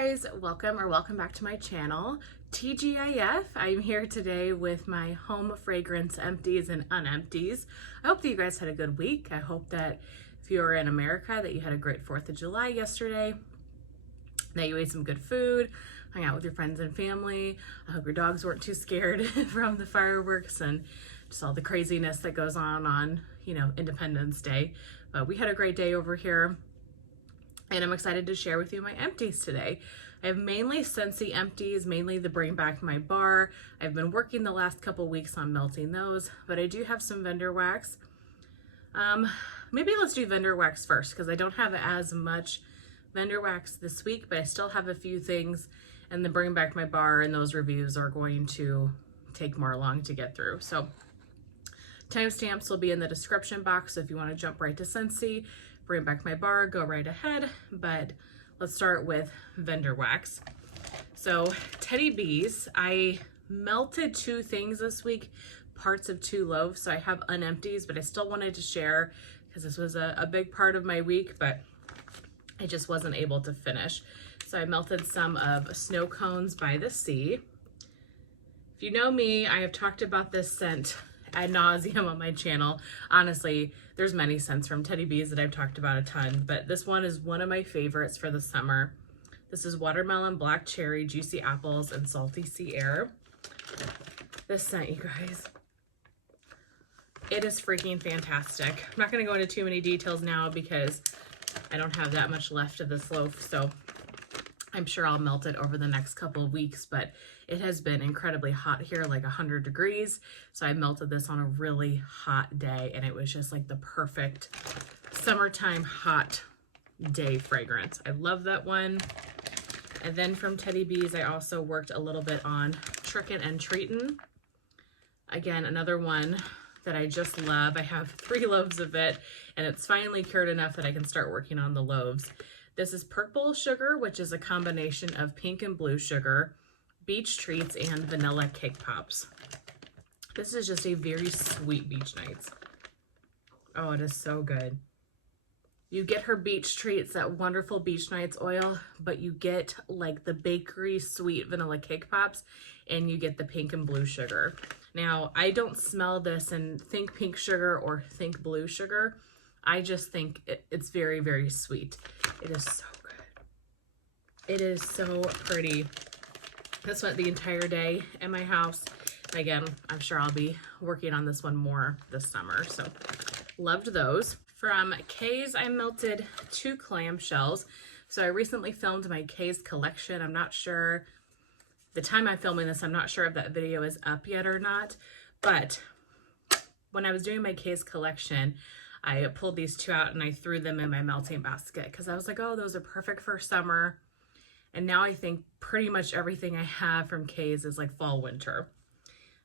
guys, welcome back to my channel. TGIF, I'm here today with my home fragrance empties and unempties. I hope that you guys had a good week. I hope that if you're in America that you had a great 4th of July yesterday, that you ate some good food, hung out with your friends and family. I hope your dogs weren't too scared from the fireworks and just all the craziness that goes on, Independence Day. But we had a great day over here. And I'm excited to share with you my empties today. I have mainly Scentsy empties, mainly the Bring Back My Bar. I've been working the last couple weeks on melting those, but I do have some vendor wax. Maybe let's do vendor wax first because I don't have as much vendor wax this week, but I still have a few things, and the Bring Back My Bar and those reviews are going to take more long to get through. So timestamps will be in the description box, so if you want to jump right to Scentsy, Bring Back My Bar, go right ahead. But let's start with vendor wax. So Teddy Bees, I melted 2 things this week, parts of 2 loaves. So I have unempties, but I still wanted to share because this was a big part of my week, but I just wasn't able to finish. So I melted some of Snow Cones by the Sea. If you know me, I have talked about this scent ad nauseum on my channel. Honestly, there's many scents from Teddy Bees that I've talked about a ton, but this one is one of my favorites for the summer. This is watermelon, black cherry, juicy apples, and salty sea air. This scent, you guys, it is freaking fantastic. I'm not going to go into too many details now because I don't have that much left of this loaf, so I'm sure I'll melt it over the next couple of weeks, but it has been incredibly hot here, like 100 degrees. So I melted this on a really hot day, and it was just like the perfect summertime hot day fragrance. I love that one. And then from Teddy Bees, I also worked a little bit on Trickin' and Treatin'. Again, another one that I just love. I have 3 loaves of it, and it's finally cured enough that I can start working on the loaves. This is purple sugar, which is a combination of pink and blue sugar, beach treats, and vanilla cake pops. This is just a very sweet beach nights. Oh, it is so good. You get her beach treats, that wonderful beach nights oil, but you get like the bakery sweet vanilla cake pops, and you get the pink and blue sugar. Now, I don't smell this and think pink sugar or think blue sugar. I just think it's very, very sweet. It is so good. It is so pretty. This went the entire day in my house. Again, I'm sure I'll be working on this one more this summer. So loved those. From Kae's, I melted 2 clamshells. So I recently filmed my Kae's collection. I'm not sure, the time I'm filming this, I'm not sure if that video is up yet or not. But when I was doing my Kae's collection, I pulled these 2 out and I threw them in my melting basket because I was like, oh, those are perfect for summer. And now I think pretty much everything I have from Kae's is like fall, winter.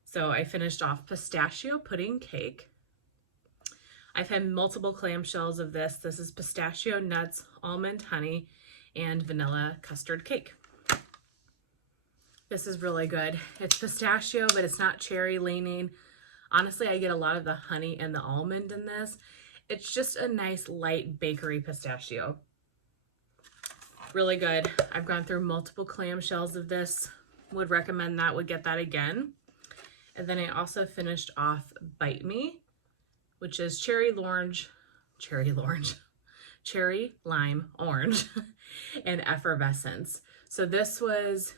So I finished off pistachio pudding cake. I've had multiple clamshells of this. This is pistachio nuts, almond honey, and vanilla custard cake. This is really good. It's pistachio, but it's not cherry leaning. Honestly, I get a lot of the honey and the almond in this. It's just a nice light bakery pistachio. Really good. I've gone through multiple clamshells of this. Would recommend that, would get that again. And then I also finished off Bite Me, which is cherry lime orange, and effervescence. So this was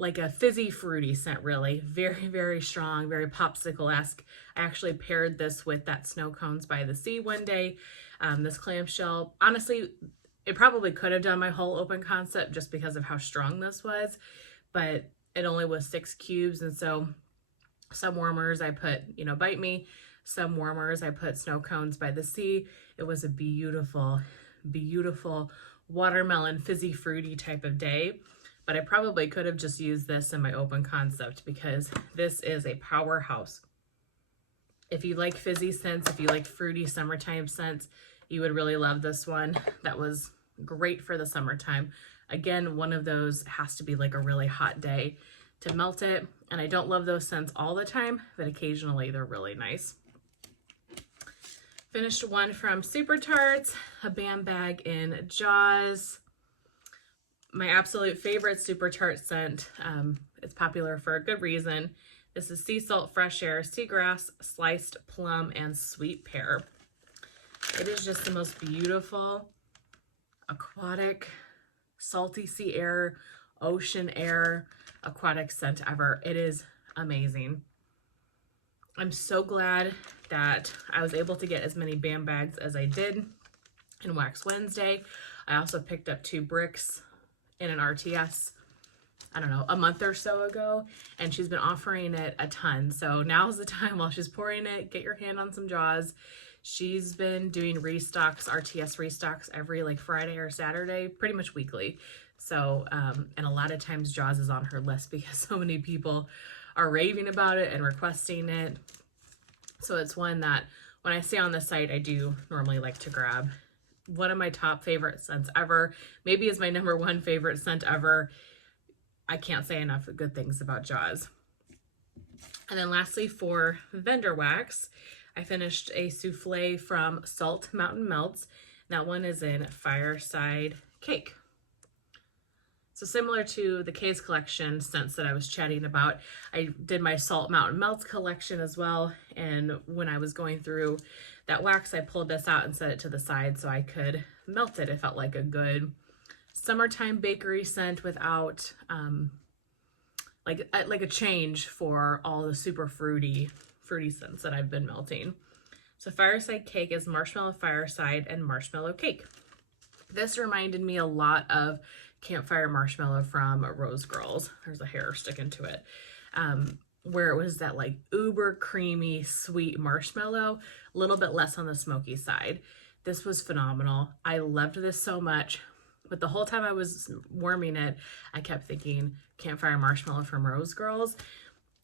like a fizzy fruity scent, really. Very, very strong, very popsicle-esque. I actually paired this with that Snow Cones by the Sea one day. This clamshell, honestly, it probably could have done my whole open concept just because of how strong this was, but it only was 6 cubes. And so some warmers I put, Bite Me. Some warmers I put Snow Cones by the Sea. It was a beautiful, beautiful watermelon, fizzy fruity type of day. But I probably could have just used this in my open concept because this is a powerhouse. If you like fizzy scents, if you like fruity summertime scents, you would really love this one. That was great for the summertime. Again, one of those has to be like a really hot day to melt it. And I don't love those scents all the time, but occasionally they're really nice. Finished one from Super Tarts, a Bam bag in Jaws. My absolute favorite super tart scent. It's popular for a good reason. This is sea salt, fresh air, seagrass, sliced plum, and sweet pear. It is just the most beautiful, aquatic, salty sea air, ocean air, aquatic scent ever. It is amazing. I'm so glad that I was able to get as many BAM bags as I did in Wax Wednesday. I also picked up 2 bricks in an RTS, I don't know, a month or so ago, and she's been offering it a ton. So now's the time while she's pouring it, get your hand on some Jaws. She's been doing restocks, RTS restocks every like Friday or Saturday, pretty much weekly. So, and a lot of times Jaws is on her list because so many people are raving about it and requesting it. So it's one that when I stay on the site, I do normally like to grab. One of my top favorite scents ever, maybe is my #1 favorite scent ever. I can't say enough good things about Jaws. And then lastly, for Vendor Wax, I finished a souffle from Salt Mountain Melts. That one is in Fireside Cake. So similar to the Kae's collection scents that I was chatting about, I did my Salt Mountain Melts collection as well. And when I was going through that wax, I pulled this out and set it to the side so I could melt it. It felt like a good summertime bakery scent without like a change for all the super fruity scents that I've been melting. So Fireside Cake is marshmallow fireside and marshmallow cake. This reminded me a lot of Campfire Marshmallow from Rose Girls. There's a hair sticking to it. Where it was that like uber creamy, sweet marshmallow, a little bit less on the smoky side. This was phenomenal. I loved this so much. But the whole time I was warming it, I kept thinking Campfire Marshmallow from Rose Girls,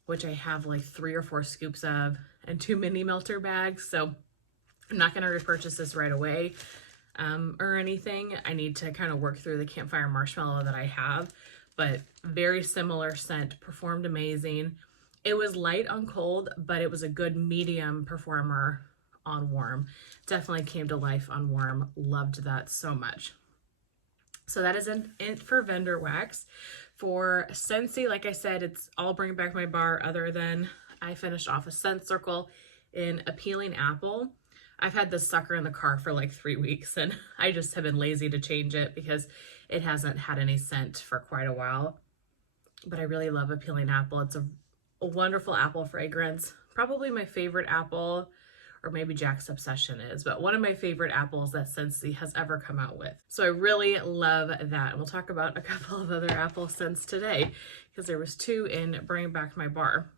which I have like 3 or 4 scoops of and 2 mini melter bags. So I'm not going to repurchase this right away or anything. I need to kind of work through the Campfire Marshmallow that I have, but very similar scent, performed amazing. It was light on cold, but it was a good medium performer on warm. Definitely came to life on warm. Loved that so much. So that is it for Vendor Wax. For Scentsy, like I said, it's all Bring Back My Bar other than I finished off a scent circle in Appealing Apple. I've had this sucker in the car for like 3 weeks and I just have been lazy to change it because it hasn't had any scent for quite a while. But I really love Appealing Apple. It's a wonderful apple fragrance. Probably my favorite apple, or maybe Jack's Obsession is, but one of my favorite apples that Scentsy has ever come out with. So I really love that. And we'll talk about a couple of other apple scents today because there was 2 in Bring Back My Bar.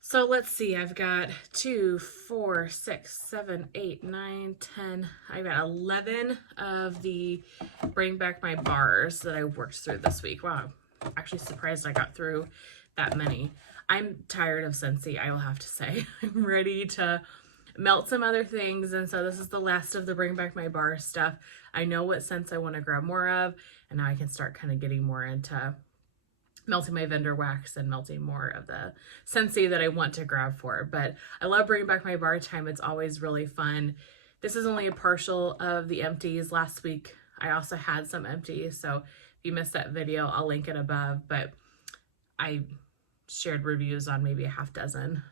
So let's see, I've got 2, 4, 6, 7, 8, 9, 10. I've got 11 of the Bring Back My Bars that I worked through this week. Wow, I'm actually surprised I got through that many. I'm tired of Scentsy, I will have to say. I'm ready to melt some other things, and so this is the last of the Bring Back My Bar stuff. I know what scents I want to grab more of, and now I can start kind of getting more into melting my Vendor Wax and melting more of the Scentsy that I want to grab for. But I love Bringing Back My Bar time. It's always really fun. This is only a partial of the empties. Last week I also had some empties, so if you missed that video, I'll link it above. But I shared reviews on maybe a half dozen,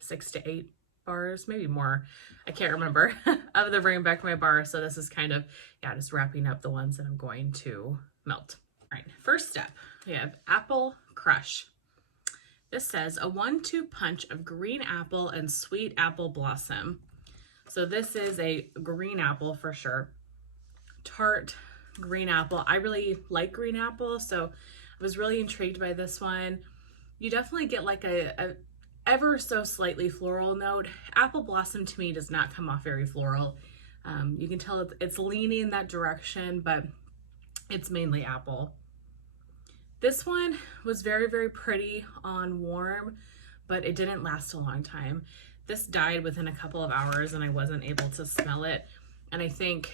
6 to 8 bars, maybe more, I can't remember, of the Bring Back My Bar. So this is kind of, yeah, just wrapping up the ones that I'm going to melt. All right, first step, we have Apple Crush. This says a 1-2 punch of green apple and sweet apple blossom. So this is a green apple for sure. Tart green apple. I really like green apple, so I was really intrigued by this one. You definitely get like a ever so slightly floral note. Apple blossom to me does not come off very floral. You can tell it's leaning that direction, but it's mainly apple. This one was very, very pretty on warm, but it didn't last a long time. This died within a couple of hours and I wasn't able to smell it. And I think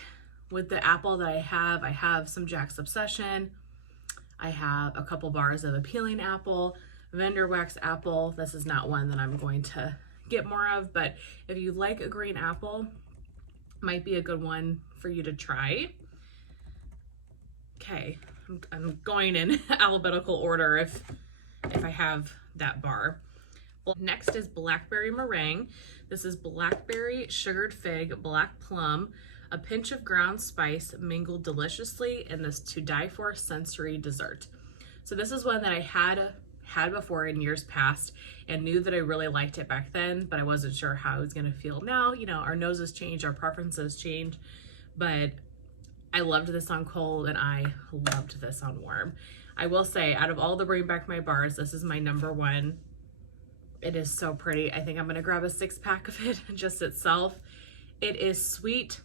with the apple that I have some Jack's Obsession. I have a couple bars of Appealing Apple, Vendor Wax Apple. This is not one that I'm going to get more of, but if you like a green apple, might be a good one for you to try. Okay, I'm going in alphabetical order if I have that bar. Well, next is Blackberry Meringue. This is blackberry, sugared fig, black plum, a pinch of ground spice mingled deliciously in this to die for sensory dessert. So this is one that I had before in years past and knew that I really liked it back then, but I wasn't sure how I was gonna feel now. You know, our noses change, our preferences change, but I loved this on cold and I loved this on warm. I will say, out of all the Bring Back My bars, this is my number one. It is so pretty. I think I'm gonna grab a 6-pack of it just itself. It is sweet.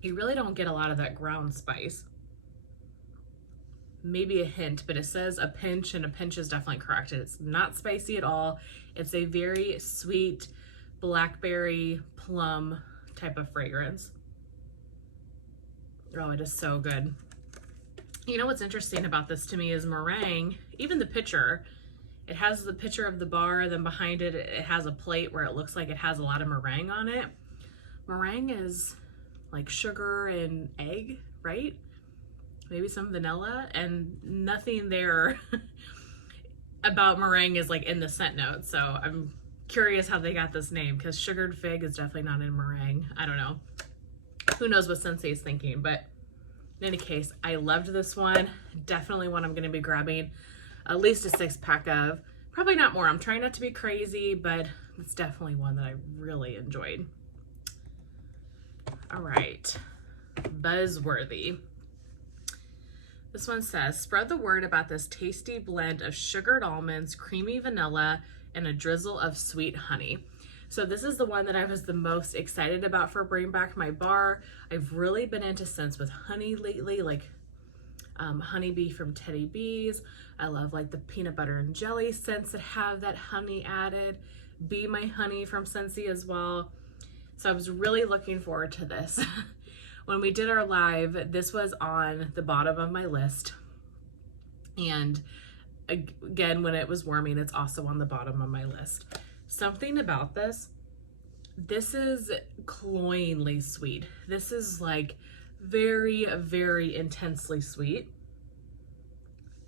You really don't get a lot of that ground spice. Maybe a hint, but it says a pinch, and a pinch is definitely correct. It's not spicy at all. It's a very sweet blackberry plum type of fragrance. Oh, it is so good. You know what's interesting about this to me is meringue, even the picture, it has the picture of the bar, then behind it, it has a plate where it looks like it has a lot of meringue on it. Meringue is like sugar and egg, right? Maybe some vanilla, and nothing there about meringue is like in the scent notes. So I'm curious how they got this name, because sugared fig is definitely not in meringue. I don't know. Who knows what Scentsy is thinking, but in any case, I loved this one. Definitely one I'm going to be grabbing at least a 6-pack of. Probably not more. I'm trying not to be crazy, but it's definitely one that I really enjoyed. All right, Buzzworthy. This one says, spread the word about this tasty blend of sugared almonds, creamy vanilla, and a drizzle of sweet honey. So this is the one that I was the most excited about for Bring Back My bar. I've really been into scents with honey lately, like Honeybee from Teddy Bees. I love like the peanut butter and jelly scents that have that honey added. Be My Honey from Scentsy as well. So I was really looking forward to this. When we did our live, this was on the bottom of my list. And again, when it was warming, it's also on the bottom of my list. Something about this is cloyingly sweet. This is like very, very intensely sweet.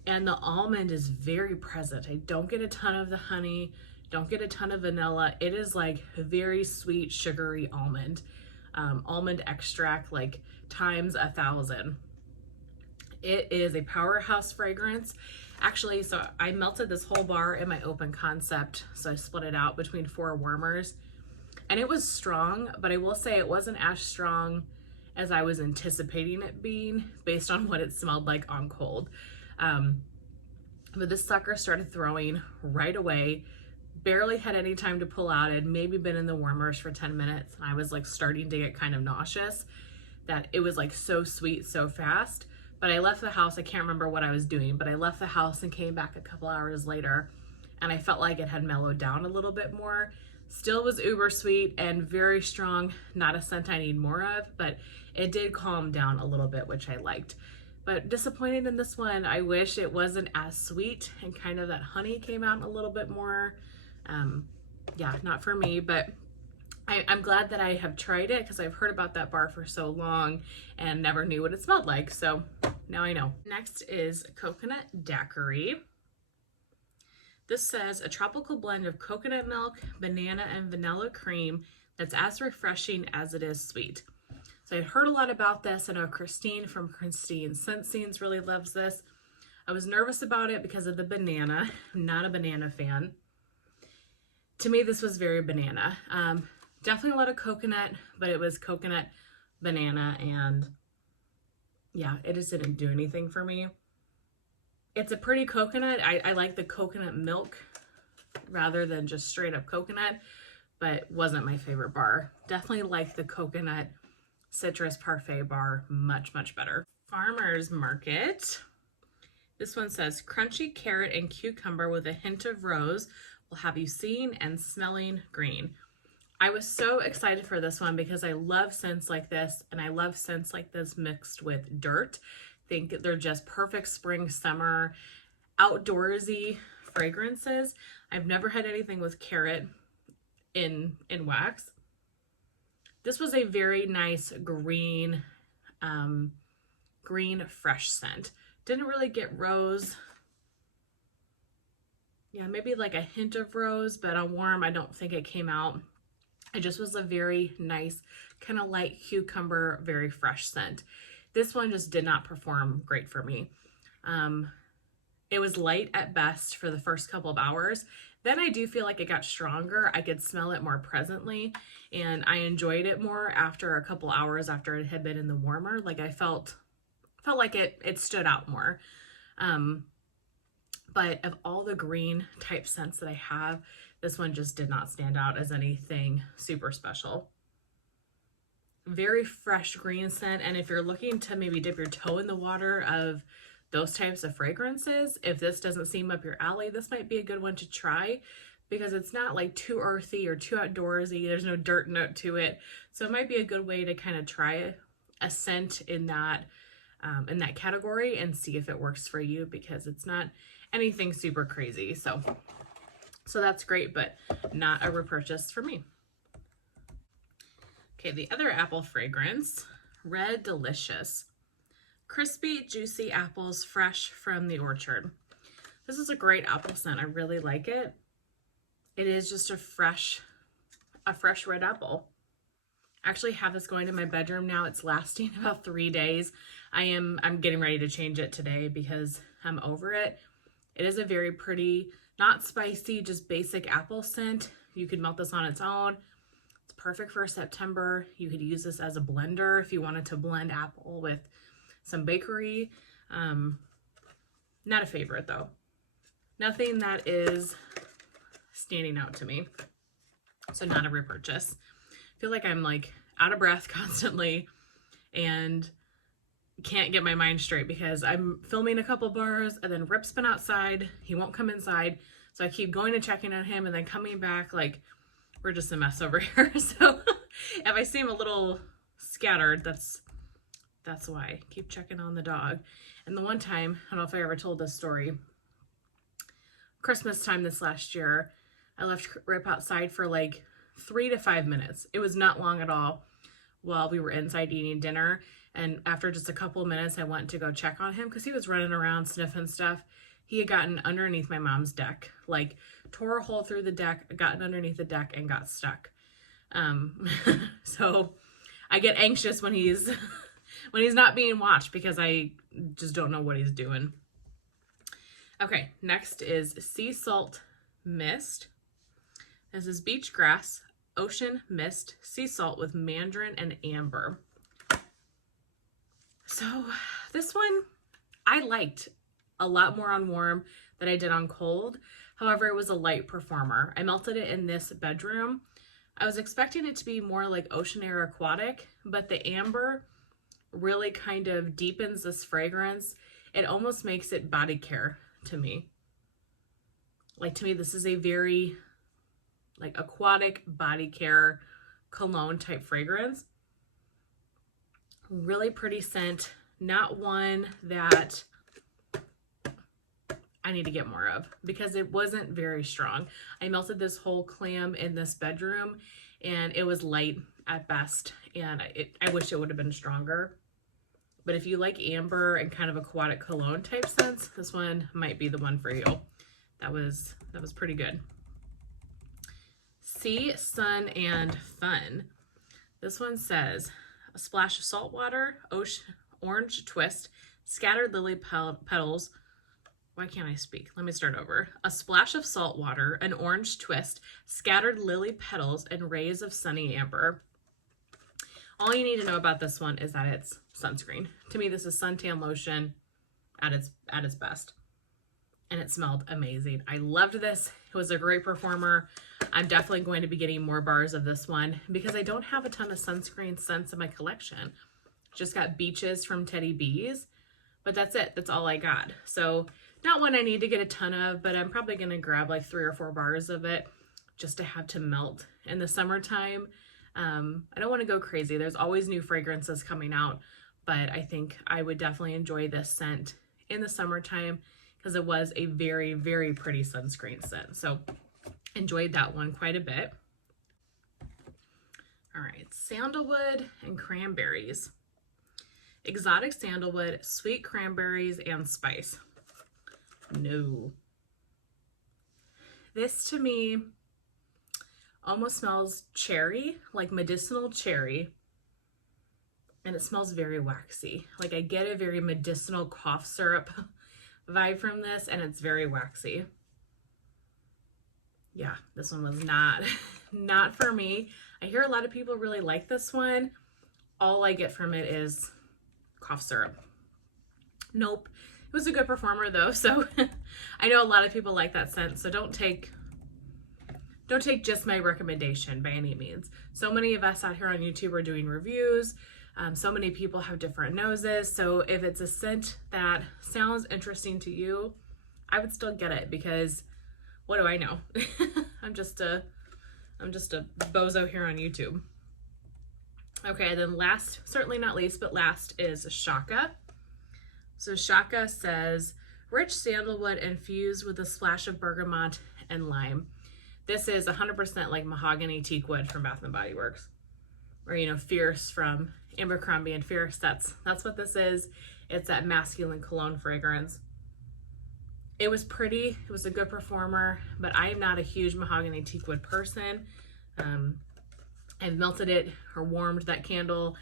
And the almond is very present. I don't get a ton of the honey, don't get a ton of vanilla. It is like very sweet, sugary almond. Almond extract like times 1,000. It is a powerhouse fragrance. Actually, so I melted this whole bar in my open concept, so I split it out between 4 warmers, and it was strong, but I will say it wasn't as strong as I was anticipating it being based on what it smelled like on cold. But this sucker started throwing right away. Barely had any time to pull out. I'd maybe been in the warmers for 10 minutes, and I was like starting to get kind of nauseous that it was like so sweet so fast. But I left the house, I can't remember what I was doing, but I left the house and came back a couple hours later, and I felt like it had mellowed down a little bit more. Still was uber sweet and very strong, not a scent I need more of, but it did calm down a little bit, which I liked. But disappointed in this one. I wish it wasn't as sweet and kind of that honey came out a little bit more. Yeah, not for me, but I'm glad that I have tried it because I've heard about that bar for so long and never knew what it smelled like. So now I know. Next is Coconut Daiquiri. This says a tropical blend of coconut milk, banana, and vanilla cream that's as refreshing as it is sweet. So I heard a lot about this. I know Christine from Christine Scent Scenes really loves this. I was nervous about it because of the banana. I'm not a banana fan. To me, this was very banana. Definitely a lot of coconut, but it was coconut, banana, and yeah, it just didn't do anything for me. It's a pretty coconut. I like the coconut milk rather than just straight up coconut, but wasn't my favorite bar. Definitely like the coconut citrus parfait bar much, much better. Farmer's Market. This one says crunchy carrot and cucumber with a hint of rose will have you seeing and smelling green. I was so excited for this one because I love scents like this, and I love scents like this mixed with dirt. I think they're just perfect spring, summer, outdoorsy fragrances. I've never had anything with carrot in wax. This was a very nice green, green fresh scent. Didn't really get rose. Yeah, maybe like a hint of rose, but on warm, I don't think it came out. It just was a very nice, kind of light cucumber, very fresh scent. This one just did not perform great for me. It was light at best for the first couple of hours. Then I do feel like it got stronger. I could smell it more presently, and I enjoyed it more after a couple hours after it had been in the warmer. Like I felt like it stood out more. But of all the green type scents that I have, this one just did not stand out as anything super special. Very fresh green scent, and if you're looking to maybe dip your toe in the water of those types of fragrances, if this doesn't seem up your alley, this might be a good one to try, because it's not like too earthy or too outdoorsy. There's no dirt note to it, so it might be a good way to kind of try a scent in that category and see if it works for you, because it's not anything super crazy. So that's great, but not a repurchase for me. Okay, the other apple fragrance, Red Delicious. Crispy, juicy apples fresh from the orchard. This is a great apple scent. I really like it. It is just a fresh red apple. I actually have this going in my bedroom now. It's lasting about 3 days. I'm getting ready to change it today because I'm over it. It is a very pretty, not spicy, just basic apple scent. You could melt this on its own. It's perfect for September. You could use this as a blender if you wanted to blend apple with some bakery. Not a favorite though. Nothing that is standing out to me. So not a repurchase. I feel like I'm like out of breath constantly and can't get my mind straight because I'm filming a couple bars and then Rip's been outside. He won't come inside. So I keep going and checking on him and then coming back. Like, we're just a mess over here. So if I seem a little scattered, that's why. Keep checking on the dog. And the one time, I don't know if I ever told this story, Christmas time this last year, I left Rip outside for like 3 to 5 minutes. It was not long at all while we were inside eating dinner. And after just a couple of minutes, I went to go check on him because he was running around sniffing stuff. He had gotten underneath my mom's deck, like tore a hole through the deck, gotten underneath the deck and got stuck. So I get anxious when he's when he's not being watched because I just don't know what he's doing. Okay, next is Sea Salt Mist. This is beach grass, ocean mist, sea salt with mandarin and amber. So this one I liked a lot more on warm than I did on cold. However, it was a light performer. I melted it in this bedroom. I was expecting it to be more like ocean air aquatic, but the amber really kind of deepens this fragrance. It almost makes it body care to me. Like, to me, this is a very like aquatic body care cologne type fragrance. Really pretty scent. Not one that I need to get more of because it wasn't very strong. I melted this whole clam in this bedroom and it was light at best, and I wish it would have been stronger. But if you like amber and kind of aquatic cologne type scents, this one might be the one for you. That was pretty good. Sea, Sun, and Fun. This one says a splash of salt water, orange twist, scattered lily petals. Why can't I speak? Let me start over. A splash of salt water, an orange twist, scattered lily petals, and rays of sunny amber. All you need to know about this one is that it's sunscreen. To me, this is suntan lotion at its best. And it smelled amazing. I loved this. It was a great performer. I'm definitely going to be getting more bars of this one because I don't have a ton of sunscreen scents in my collection. Just got Beaches from Teddy Bees, but that's it. That's all I got. So not one I need to get a ton of, but I'm probably going to grab like 3 or 4 bars of it just to have to melt in the summertime. I don't want to go crazy. There's always new fragrances coming out, but I think I would definitely enjoy this scent in the summertime because it was a very, very pretty sunscreen scent. So enjoyed that one quite a bit. All right, Sandalwood and Cranberries. exotic sandalwood, sweet cranberries, and spice. No. This to me almost smells cherry, like medicinal cherry. And it smells very waxy. Like I get a very medicinal cough syrup vibe from this, and it's very waxy. Yeah, this one was not for me. I hear a lot of people really like this one. All I get from it is cough syrup. Nope. It was a good performer though, so I know a lot of people like that scent, so don't take just my recommendation by any means. So many of us out here on YouTube are doing reviews. So many people have different noses. So if it's a scent that sounds interesting to you, I would still get it, because what do I know? I'm just a bozo here on YouTube. Okay, then last, certainly not least, but last is Shaka. So Shaka says, rich sandalwood infused with a splash of bergamot and lime. This is 100% like mahogany teak wood from Bath & Body Works. Or, you know, Fierce from Abercrombie and Fierce. That's what this is. It's that masculine cologne fragrance. It was pretty. It was a good performer, but I am not a huge mahogany teak wood person. I've melted it or warmed that candle,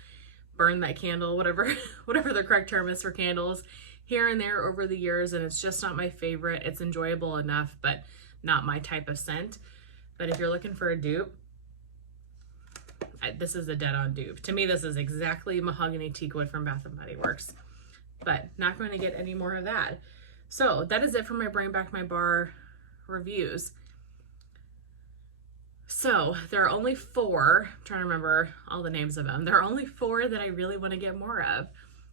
burned that candle, whatever the correct term is for candles, here and there over the years, and it's just not my favorite. It's enjoyable enough, but not my type of scent. But if you're looking for a dupe, this is a dead-on dupe. To me, this is exactly mahogany teak wood from Bath & Body Works, but not going to get any more of that. So that is it for my Bring Back My Bar reviews. So there are only 4, I'm trying to remember all the names of them. There are only 4 that I really want to get more of.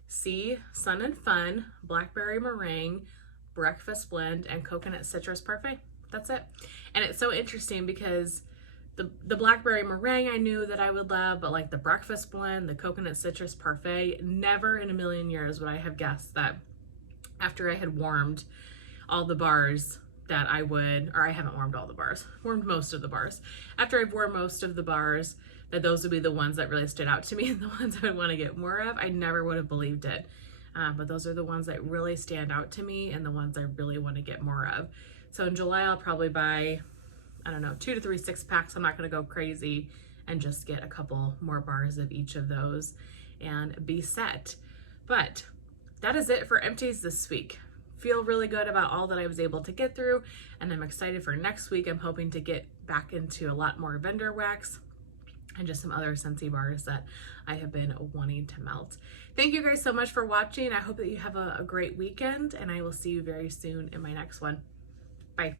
C, Sun and Fun, Blackberry Meringue, Breakfast Blend, and Coconut Citrus Parfait. That's it. And it's so interesting because the Blackberry Meringue I knew that I would love, but like the Breakfast Blend, the Coconut Citrus Parfait, never in a million years would I have guessed that after I had warmed all the bars that I would, or I haven't warmed all the bars, warmed most of the bars. After I've warmed most of the bars, that those would be the ones that really stood out to me and the ones I would want to get more of. I never would have believed it. But those are the ones that really stand out to me and the ones I really want to get more of. So in July, I'll probably buy, I don't know, 2 to 3 6-packs. I'm not going to go crazy and just get a couple more bars of each of those and be set. But that is it for Empties this week. Feel really good about all that I was able to get through, and I'm excited for next week. I'm hoping to get back into a lot more vendor wax and just some other Scentsy bars that I have been wanting to melt. Thank you guys so much for watching. I hope that you have a great weekend, and I will see you very soon in my next one.